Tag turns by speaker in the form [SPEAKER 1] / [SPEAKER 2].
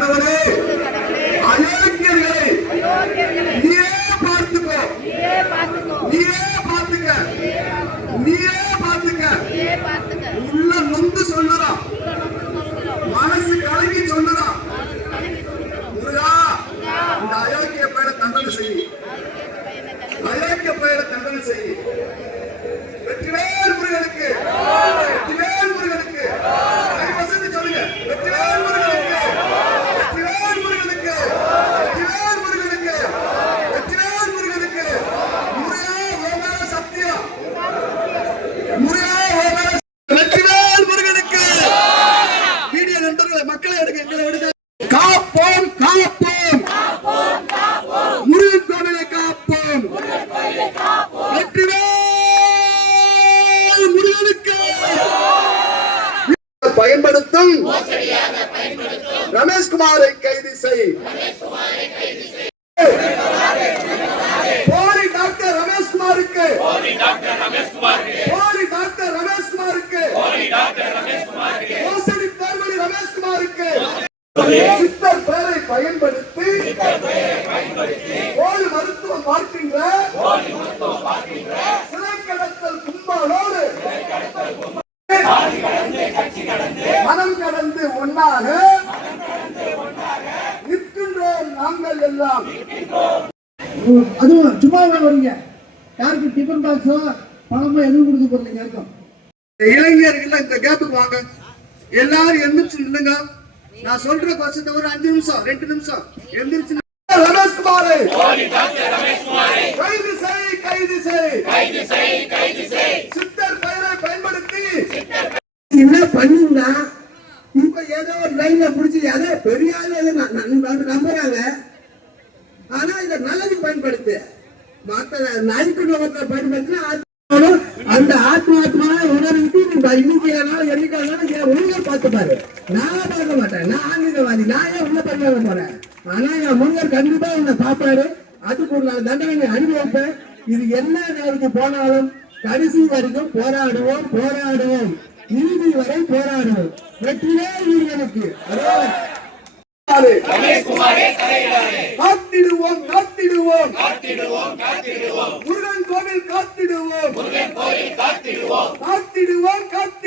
[SPEAKER 1] கடவுளே அயோக்கியர்களை நீயே பார்த்துக்கோ. நீயே பார்த்துக்க. நீயே பார்த்துக்க. உள்ள நொந்து சொல்லுறான் மனசு கலங்கி சொல்லுறான் முருகா இந்த அயோக்கிய பயிர தண்டனை செய். அயோக்கிய பயிர தண்டனை செய். வெற்றிவேல் முருகனுக்கு வெற்றிவேல் முருகனுக்கு கை வசதி சொல்லுங்க வெற்றிவேல் முருகனுக்கு வெற்றிவேல் முருகனுக்கு வெற்றிவேல் முருகனுக்கு வெற்றிவேல் முருகனுக்கு முருகா ஓமேல சத்தியம் முருகா ஓமேல வெற்றிவேல் முருகனுக்கு வீடியோ நண்பர்களை மக்களை எடுக்க எங்களை விடுங்க காப்போம் காப்போம் முருகன் கோவிலை காப்போம் வெற்றிவேல் முருகனுக்கு பயன்படுத்தும். ரமேஷ்குமாரை கைது செய். போலி டாக்டர் ரமேஷ்குமாருக்கு. போலி டாக்டர் ரமேஷ்குமாருக்கு. மோசடி பேர்வழி ரமேஷ்குமாருக்கு. சித்தர் பெயரை பயன்படுத்தி. போலி மருத்துவம் பார்க்கின்ற. சிலை கடத்தல் கும்பலோடு. ஒன்றாக நிற்கின்றோம் நாங்கள் எல்லாம்.
[SPEAKER 2] அதுவும் சும்மா வரீங்க. யாருக்கு டிஃபன் பாக்ஸோ பணமோ எதுவும் கொடுக்க போறீங்க யாருக்கும்
[SPEAKER 1] இளைஞர்கள் இந்த கேப்புக்கு வாங்க. எல்லாரும் எந்திரிச்சு நில்லுங்க. நான் சொல்ற பட்சத்தை ஒரு அஞ்சு நிமிஷம் ரெண்டு நிமிஷம். எந்திரிச்சு நில்லுங்க. ரமேஷ்குமாரை. கைது செய் கைது செய். கைது செய் கைது செய் சித்தர் பெயரை பயன்படுத்தி.
[SPEAKER 2] என்ன பண்ணுங்க இப்ப ஏதோ ஒரு லைன்ல புடிச்சு ஏதோ பெரிய ந- ந- ந- நம்புறாங்க. ஆனா இத நல்லதுக்கு பயன்படுத்து. மத்த நாய்க்கு நோக்கத்தை பயன்படுத்தினா ஆத்மாவும் அந்த ஆத்மாத்மா உணர்வுக்கு நீ இன்னைக்கு ஆனாலும் என்னைக்கு ஆனாலும் என் உணர்வை பார்த்து நான் பார்க்க மாட்டேன். நான் ஆன்மீகவாதி. நான் ஏன் உன்னை பண்ண போறேன்? ஆனா என் முன்னர் கண்டிப்பா உன்னை பார்ப்பாரு. அதுக்கு ஒரு நான் தண்டனை அனுபவிப்பேன். இது என்ன நேரத்துக்கு போனாலும் கடைசி வரைக்கும் போராடுவோம் போராடுவோம். இறுதி வரை போராடுவோம். வெற்றியே வீரனுக்கு காத்திடுவோம்
[SPEAKER 1] காத்திடுவோம் காத்திடுவோம். முருகன் கோவில் காத்திடுவோம். காத்திடுவோம் காத்திடுவோம்.